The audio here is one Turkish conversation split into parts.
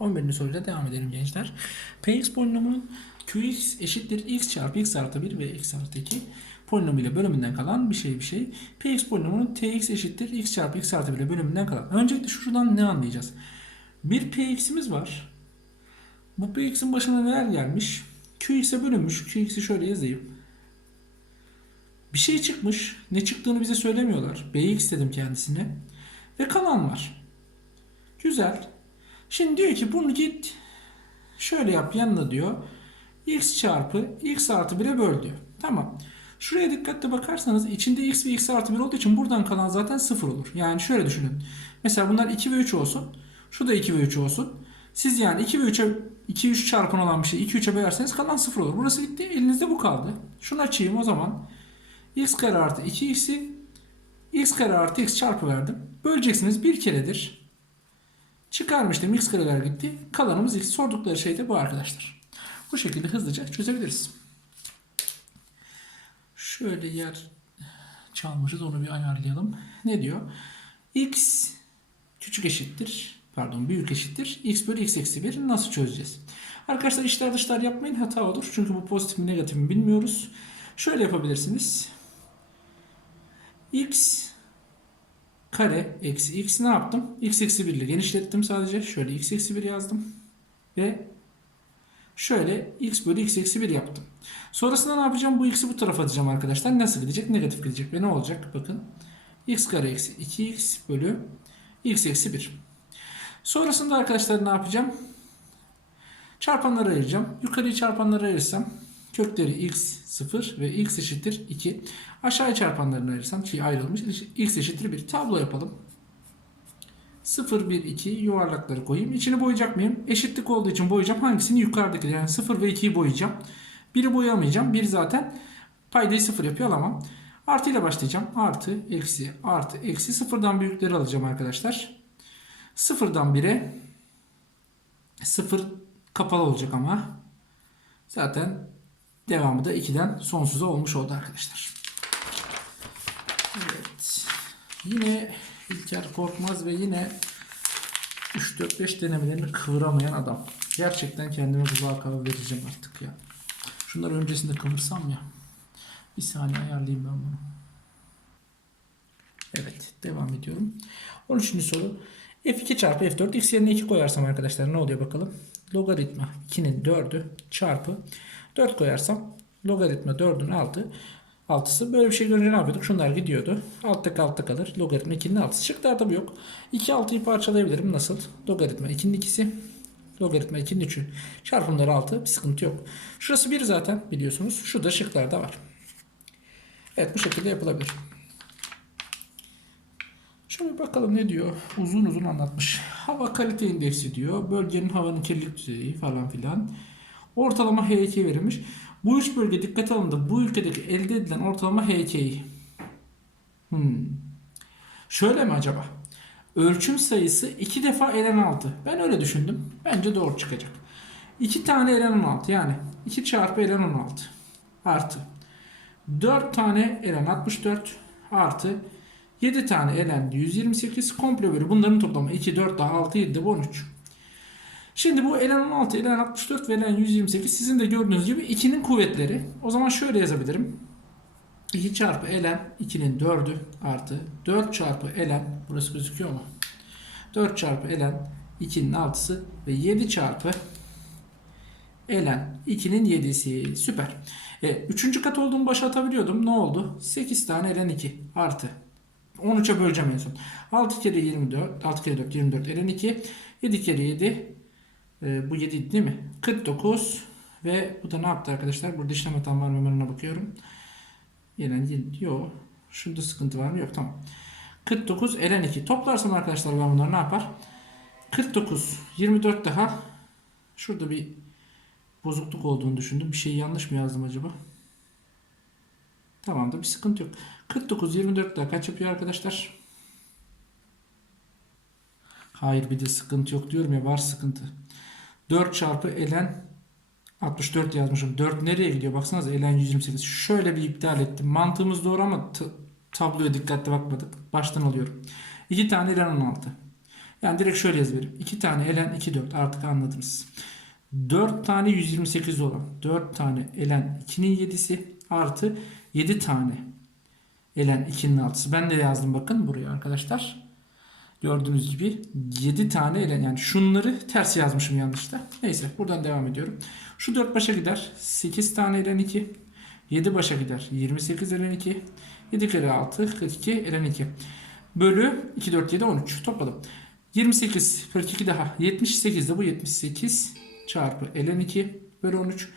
11. soruyla devam edelim gençler. Px polinomunun qx eşittir x çarpı x artı 1 ve x artı 2 polinomiyle bölümünden kalan bir şey bir şey. Px polinomunun tx eşittir x çarpı x artı 1 ile bölümünden kalan. Öncelikle şuradan ne anlayacağız? Bir px'imiz var. Bu px'in başına neler gelmiş? qx'e bölünmüş. qx'i şöyle yazayım. Bir şey çıkmış. Ne çıktığını bize söylemiyorlar. bx dedim kendisine. Ve kalan var. Güzel. Şimdi diyor ki bunu git şöyle yap yanına diyor. x çarpı x artı 1'e böl diyor. Tamam. Şuraya dikkatli bakarsanız içinde x ve x artı 1 olduğu için buradan kalan zaten 0 olur. Yani şöyle düşünün. Mesela bunlar 2 ve 3 olsun. Şu da 2 ve 3 olsun. Siz yani 2 ve 3'e 2 3 çarpın olan bir şey 2 3'e bölerseniz kalan 0 olur. Burası gitti. Elinizde bu kaldı. Şunu açayım o zaman. x kare artı 2x'i x kare artı x çarpı verdim. Böleceksiniz bir keredir. Çıkarmıştım x kareler gitti. Kalanımız x. Sordukları şey de bu arkadaşlar. Bu şekilde hızlıca çözebiliriz. Şöyle yer çalmışız onu bir ayarlayalım. Ne diyor? x küçük eşittir pardon büyük eşittir x bölü x eksi 1 nasıl çözeceğiz? Arkadaşlar içler dışlar yapmayın hata olur. Çünkü bu pozitif mi negatif mi bilmiyoruz. Şöyle yapabilirsiniz. x kare eksi x ne yaptım? x eksi 1 ile genişlettim sadece. Şöyle x eksi 1 yazdım. Ve şöyle x bölü x eksi 1 yaptım. Sonrasında ne yapacağım? Bu x'i bu tarafa atacağım arkadaşlar. Nasıl gidecek? Negatif gidecek. Ve ne olacak? Bakın. x kare eksi 2x bölü x eksi 1. Sonrasında arkadaşlar ne yapacağım? Çarpanları ayıracağım. Yukarıyı çarpanları ayırsam kökleri x 0 ve x eşittir 2. Aşağıya çarpanlarını ayırsam ki ayrılmış x eşittir 1. Tablo yapalım. 0, 1, 2 yuvarlakları koyayım. İçini boyayacak mıyım? Eşitlik olduğu için boyayacağım. Hangisini? Yukarıdaki yani 0 ve 2'yi boyayacağım. 1'i boyamayacağım. 1 zaten paydayı 0 yapıyor alamam. Artı ile başlayacağım. Artı, eksi, artı, eksi. Sıfırdan büyükleri alacağım arkadaşlar. Sıfırdan 1'e 0 kapalı olacak ama. Zaten devamı da 2'den sonsuza olmuş oldu arkadaşlar. Evet. Yine İlker Korkmaz ve yine 3-4-5 denemelerini kıvıramayan adam. Gerçekten kendime bu lakabı vereceğim artık ya. Şunları öncesinde kıvırsam ya. Bir saniye ayarlayayım ben bunu. Evet devam ediyorum. 13. soru. F2 çarpı F4 x yerine 2 koyarsam arkadaşlar ne oluyor bakalım. Logaritma 2'nin 4'ü çarpı 4 koyarsam logaritma 4'ün 6 6'sı. Böyle bir şey görünce ne yapıyorduk? Şunlar gidiyordu. Altta altta kalır. Logaritma 2'nin 6'sı. Şıklarda bu yok. 2 6'yı parçalayabilirim. Nasıl? Logaritma 2'nin 2'si. Logaritma 2'nin 3'ü. Çarpımları 6. Bir sıkıntı yok. Şurası 1 zaten biliyorsunuz. Şu da şıklarda var. Evet bu şekilde yapılabilir. Şöyle bakalım ne diyor. Uzun uzun anlatmış. Hava kalite indeksi diyor. Bölgenin havanın kirlilik düzeyi falan filan. Ortalama H2 verilmiş. Bu üç bölge dikkate alındı. Bu ülkedeki elde edilen ortalama H2'yi. Hmm. Şöyle mi acaba? Ölçüm sayısı iki defa elen 6. Ben öyle düşündüm. Bence doğru çıkacak. 2 tane elen 16 yani 2 çarpı elen 16 artı 4 tane elen 64 artı 7 tane elen 128 komple bölü bunların toplamı 2 4 daha 6 7 de bu 13. Şimdi bu elen 16, elen 64 ve elen 128 sizin de gördüğünüz gibi 2'nin kuvvetleri. O zaman şöyle yazabilirim. 2 çarpı elen 2'nin 4'ü artı 4 çarpı elen burası gözüküyor mu? 4 çarpı elen 2'nin 6'sı ve 7 çarpı elen 2'nin 7'si. Süper. E, üçüncü kat olduğumu başa atabiliyordum. Ne oldu? 8 tane elen 2 artı. 13'e böleceğim en son. 6 kere 24, 6 kere 4 24 elen 2. 7 kere 7 e, bu 7 değil mi? 49 ve bu da ne yaptı arkadaşlar? Burada işlem hatam var mı hemen bakıyorum. Elen 7 yok. Şunda sıkıntı var mı? Yok tamam. 49 elen 2. Toplarsam arkadaşlar ben bunları ne yapar? 49 24 daha şurada bir bozukluk olduğunu düşündüm. Bir şey yanlış mı yazdım acaba? Tamam da bir sıkıntı yok. 49 24 daha kaç yapıyor arkadaşlar? Hayır bir de sıkıntı yok diyorum ya var sıkıntı. 4 çarpı elen 64 yazmışım. 4 nereye gidiyor? Baksanıza elen 128. Şöyle bir iptal ettim. Mantığımız doğru ama tabloya dikkatli bakmadık. Baştan alıyorum. 2 tane elen 16. Yani direkt şöyle yazabilirim. 2 tane elen 2 4 artık anladınız. 4 tane 128 olan 4 tane elen 2'nin 7'si artı 7 tane elen 2'nin 6'sı. Ben de yazdım bakın buraya arkadaşlar. Gördüğünüz gibi 7 tane elen yani şunları ters yazmışım yanlışta. Neyse buradan devam ediyorum. Şu 4 başa gider. 8 tane elen 2. 7 başa gider. 28 elen 2. 7 kere 6 42 elen 2. Bölü 2 4 7 13 topladım. 28 42 daha 78 de bu 78 çarpı elen 2 bölü 13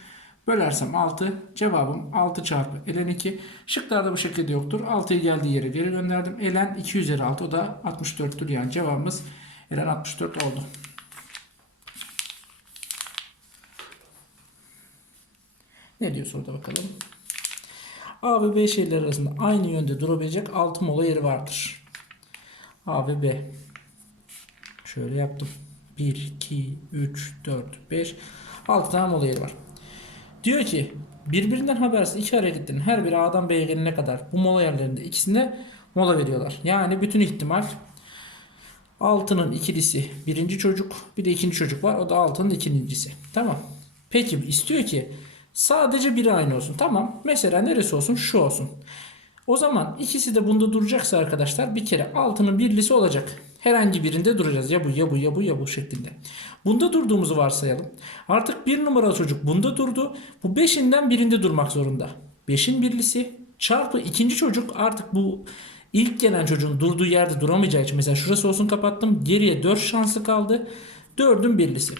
bölersem 6 cevabım 6 çarpı elen 2 şıklarda bu şekilde yoktur 6'yı geldiği yere geri gönderdim elen 2 üzeri 6 o da 64'tür yani cevabımız elen 64 oldu. Ne diyor soruda bakalım. A ve B şehirler arasında aynı yönde durabilecek 6 mola yeri vardır. A ve B. Şöyle yaptım. 1, 2, 3, 4, 5, 6 tane mola yeri var. Diyor ki birbirinden habersiz iki hareketlerin her biri A'dan B'ye gelene kadar bu mola yerlerinde ikisinde mola veriyorlar. Yani bütün ihtimal 6'nın ikilisi birinci çocuk bir de ikinci çocuk var. O da 6'nın ikincisi. Tamam. Peki istiyor ki sadece biri aynı olsun. Tamam. Mesela neresi olsun? Şu olsun. O zaman ikisi de bunda duracaksa arkadaşlar bir kere 6'nın birlisi olacak. Herhangi birinde duracağız. Ya bu ya bu ya bu ya bu şeklinde. Bunda durduğumuzu varsayalım. Artık bir numaralı çocuk bunda durdu. Bu beşinden birinde durmak zorunda. Beşin birlisi çarpı ikinci çocuk artık bu ilk gelen çocuğun durduğu yerde duramayacağı için mesela şurası olsun kapattım. Geriye 4 şansı kaldı. 4'ün birlisi.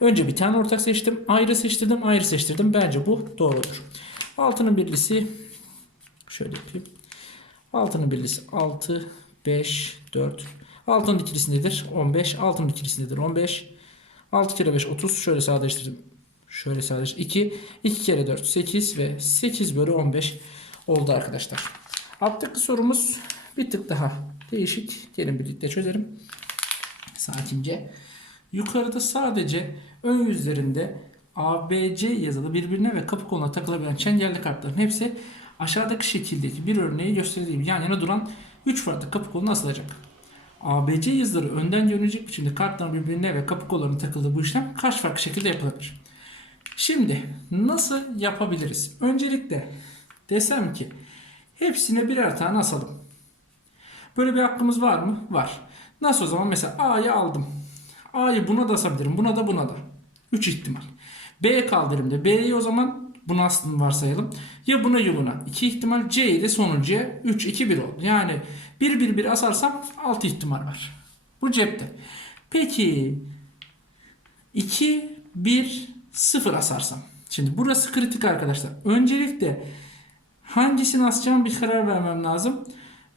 Önce bir tane ortak seçtim. Ayrı seçtirdim. Ayrı seçtirdim. Bence bu doğrudur. 6'nın birlisi şöyle yapayım. 6'nın birlisi 6, 5, 4. 6'nın ikilisi nedir? 15. 6'nın ikilisi nedir? 15. 6 kere 5 30. Şöyle sadeleştirdim. Şöyle sadeleştirdim. 2. 2 kere 4 8 ve 8 bölü 15 oldu arkadaşlar. Alttaki sorumuz bir tık daha değişik. Gelin birlikte çözelim. Sakince. Yukarıda sadece ön yüzlerinde ABC yazılı birbirine ve kapı koluna takılabilen çengelli kartların hepsi aşağıdaki şekildeki bir örneği gösterdiğim yan yana duran 3 farklı kapı koluna asılacak. ABC yazıları önden görünecek biçimde kartların birbirine ve kapı kollarına takıldığı bu işlem kaç farklı şekilde yapılabilir? Şimdi nasıl yapabiliriz? Öncelikle desem ki hepsine birer tane asalım. Böyle bir hakkımız var mı? Var. Nasıl o zaman? Mesela A'yı aldım. A'yı buna da asabilirim. Buna da buna da. 3 ihtimal. B'ye kaldırımda. B'yi o zaman bunu aslında varsayalım. Ya buna ya buna. 2 ihtimal. C'yi de sonuncuya 3, 2, 1 oldu. Yani 1, 1, 1 asarsam 6 ihtimal var. Bu cepte. Peki 2, 1, 0 asarsam. Şimdi burası kritik arkadaşlar. Öncelikle hangisini asacağım bir karar vermem lazım.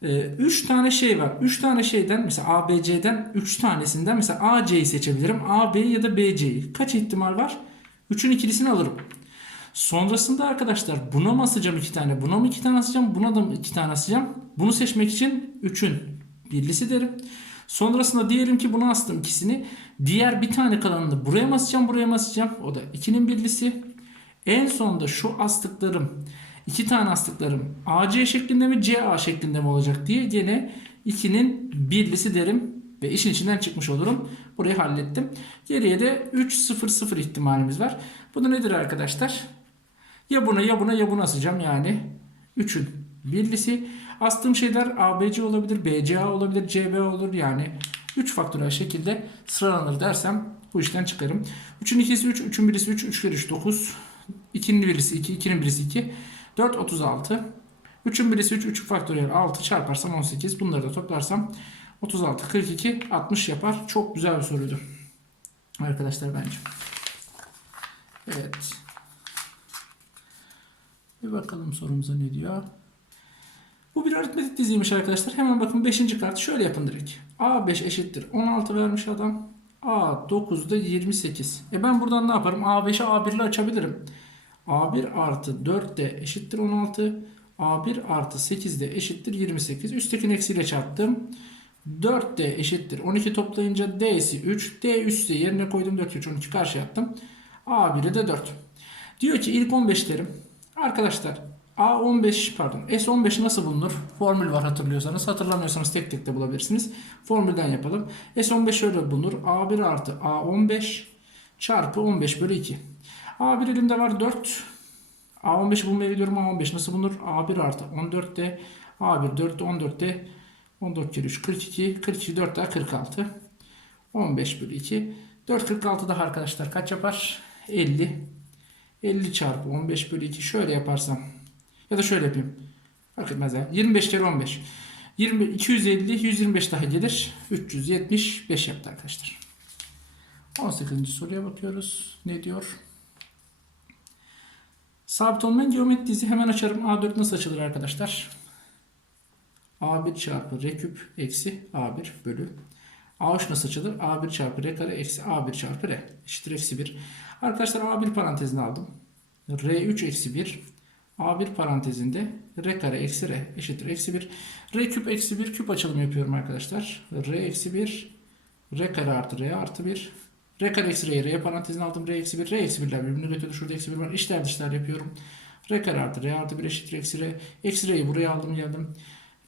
3 ee, tane şey var. 3 tane şeyden mesela A, B, C'den 3 tanesinden mesela A, C'yi seçebilirim. A, B ya da B, C'yi. Kaç ihtimal var? 3'ün ikilisini alırım. Sonrasında arkadaşlar buna mı asacağım 2 tane? Buna mı 2 tane asacağım? Buna da mı 2 tane asacağım? Bunu seçmek için 3'ün birlisi derim. Sonrasında diyelim ki buna astım ikisini. Diğer bir tane kalanını buraya mı asacağım? Buraya mı asacağım? O da 2'nin birlisi. En sonda şu astıklarım iki tane astıklarım AC şeklinde mi CA şeklinde mi olacak diye gene 2'nin birlisi derim ve işin içinden çıkmış olurum. Burayı hallettim. Geriye de 3 0 0 ihtimalimiz var. Bu da nedir arkadaşlar? Ya buna ya buna ya buna asacağım yani 3'ün birlisi. Astığım şeyler ABC olabilir, BCA olabilir, CB olur yani 3 faktörel şekilde sıralanır dersem bu işten çıkarım. 3'ün ikisi 3, 3'ün birisi 3, 3 kere 3 9. 2'nin birisi 2, 2'nin birisi 2. 4 36. 3'ün birisi 3, 3 faktöriyel 6 çarparsam 18. Bunları da toplarsam 36, 42, 60 yapar. Çok güzel bir soruydu. Arkadaşlar bence. Evet. Bir bakalım sorumuza ne diyor. Bu bir aritmetik diziymiş arkadaşlar. Hemen bakın 5. kart şöyle yapın direkt. A5 eşittir 16 vermiş adam. A9 da 28. E ben buradan ne yaparım? A5'i A1 ile açabilirim. A1 artı 4 de eşittir 16. A1 artı 8 de eşittir 28. Üsttekini eksiyle çarptım. 4 de eşittir 12 toplayınca D'si 3. D üstü yerine koydum 4 3 12 karşı yaptım. A1'i de 4. Diyor ki ilk 15'lerim. Arkadaşlar A15 pardon S15 nasıl bulunur? Formül var hatırlıyorsanız. Hatırlamıyorsanız tek tek de bulabilirsiniz. Formülden yapalım. S15 şöyle bulunur. A1 artı A15 çarpı 15 bölü 2. A1 elimde var 4. A15 bulmaya gidiyorum. A15 nasıl bulunur? A1 artı 14'te A1 4'te 14'te 14 kere 3 42. 42 4 daha 46. 15 bölü 2. 4 46 daha arkadaşlar kaç yapar? 50. 50 çarpı 15 bölü 2 şöyle yaparsam ya da şöyle yapayım. Fark etmez ya. 25 kere 15. 20, 250, 125 daha gelir. 375 yaptı arkadaşlar. 18. soruya bakıyoruz. Ne diyor? Sabit olmayan geometri dizi hemen açarım. A4 nasıl açılır arkadaşlar? A1 çarpı R küp eksi A1 bölü. A3 nasıl açılır? A1 çarpı R kare eksi A1 çarpı R eşittir eksi 1. Arkadaşlar A1 parantezini aldım. R3 eksi 1 A1 parantezinde R kare eksi R eşittir eksi 1. R küp eksi 1 küp açılımı yapıyorum arkadaşlar. R eksi 1 R kare artı R artı 1 R kare eksi R'yi R parantezine aldım. R eksi 1 R eksi 1'ler birbirini götürdü. Şurada eksi 1 var. İşler dışlar yapıyorum. R kare artı R artı 1 eşittir eksi R. Eksi R'yi buraya aldım geldim.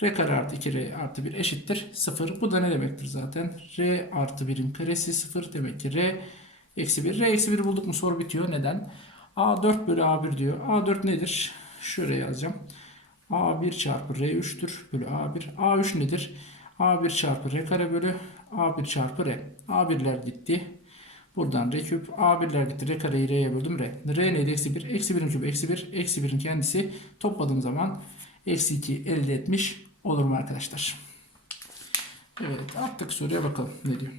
R kare artı 2R artı 1 eşittir 0. Bu da ne demektir zaten? R artı 1'in karesi 0 demek ki R eksi 1. R eksi 1 bulduk mu soru bitiyor. Neden? A4 bölü A1 diyor. A4 nedir? Şöyle yazacağım. A1 çarpı R3'tür bölü A1. A3 nedir? A1 çarpı R kare bölü A1 çarpı R. A1'ler gitti. Buradan R küp. A1'ler gitti. R kareyi R'ye böldüm R. R neydi? Eksi 1. Eksi 1'in küpü eksi 1. Eksi 1'in kendisi topladığım zaman eksi 2 elde etmiş olurum arkadaşlar. Evet attık soruya bakalım ne diyor.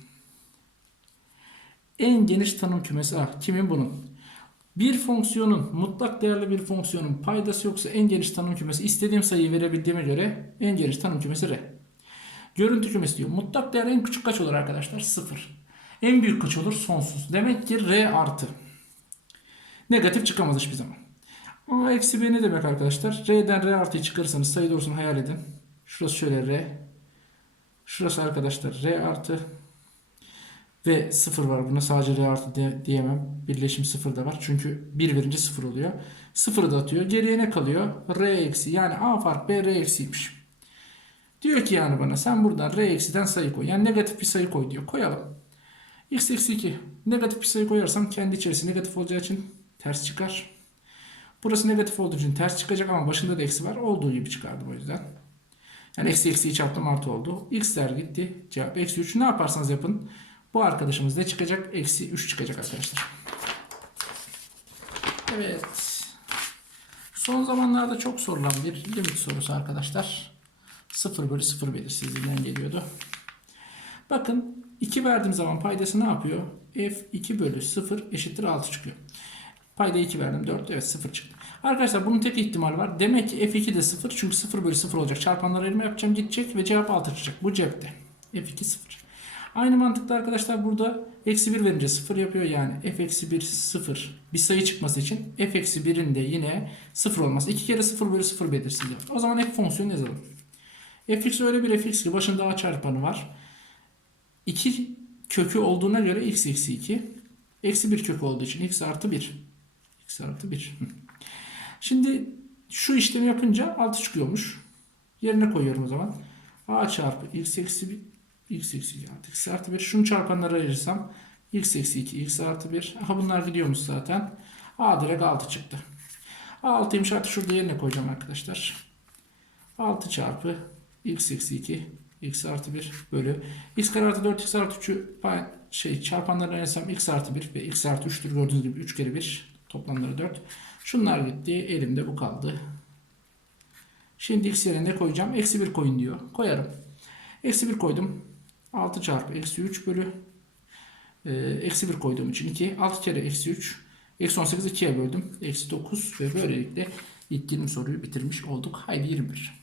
En geniş tanım kümesi A. Kimin bunun? Bir fonksiyonun mutlak değerli bir fonksiyonun paydası yoksa en geniş tanım kümesi istediğim sayıyı verebildiğime göre en geniş tanım kümesi R. Görüntü kümesi diyor. Mutlak değer en küçük kaç olur arkadaşlar? 0. En büyük kaç olur? Sonsuz. Demek ki R artı. Negatif çıkamaz hiçbir zaman. A eksi B ne demek arkadaşlar? R'den R artıyı çıkarırsanız sayı doğrusunu hayal edin. Şurası şöyle R. Şurası arkadaşlar R artı. Ve 0 var. Buna sadece R artı de, diyemem. Birleşim 0 da var. Çünkü 1 verince 0 oluyor. 0'ı da atıyor. Geriye ne kalıyor? R eksi. Yani A fark B R eksiymiş. Diyor ki yani bana sen buradan R eksiden sayı koy. Yani negatif bir sayı koy diyor. Koyalım. X eksi 2. Negatif bir sayı koyarsam kendi içerisi negatif olacağı için ters çıkar. Burası negatif olduğu için ters çıkacak ama başında da eksi var. Olduğu gibi çıkardım o yüzden. Yani eksi eksiyi çarptım artı oldu. X'ler gitti. Cevap eksi 3. Ne yaparsanız yapın. Bu arkadaşımız ne çıkacak? Eksi 3 çıkacak arkadaşlar. Evet. Son zamanlarda çok sorulan bir limit sorusu arkadaşlar. 0 bölü 0 belirsizliğinden geliyordu. Bakın 2 verdiğim zaman paydası ne yapıyor? F2 bölü 0 eşittir 6 çıkıyor. Payda 2 verdim 4 evet 0 çıktı. Arkadaşlar bunun tek ihtimali var. Demek ki F2 de 0 çünkü 0 bölü 0 olacak. Çarpanları elime yapacağım gidecek ve cevap 6 çıkacak. Bu cepte. F2 0. Aynı mantıkta arkadaşlar burada eksi 1 verince 0 yapıyor yani f eksi 1 0 bir sayı çıkması için f eksi 1'in de yine 0 olması. 2 kere 0 bölü 0 belirsiz yaptı. O zaman f fonksiyonu yazalım. fx öyle bir fx ki başında a çarpanı var. 2 kökü olduğuna göre x eksi 2. Eksi 1 kökü olduğu için x artı 1. x artı 1. Şimdi şu işlemi yapınca 6 çıkıyormuş. Yerine koyuyorum o zaman. a çarpı x eksi 1 x eksi 2 artı x artı 1. Şunu çarpanlara ayırırsam x eksi 2 x artı 1. Aha bunlar gidiyormuş zaten. A direkt 6 çıktı. A6'ymış artık şurada yerine koyacağım arkadaşlar. 6 çarpı x eksi 2 x artı 1 bölü x kare artı 4 x artı 3'ü şey çarpanlarına ayırsam x artı 1 ve x artı 3'tür gördüğünüz gibi 3 kere 1 toplamları 4. Şunlar gitti. Elimde bu kaldı. Şimdi x yerine ne koyacağım? Eksi 1 koyun diyor. Koyarım. Eksi 1 koydum. 6 çarpı eksi 3 bölü e, eksi 1 koyduğum için 2. 6 kere eksi 3. Eksi 18 2'ye böldüm. Eksi 9 ve böylelikle ilk 20 soruyu bitirmiş olduk. Haydi 21.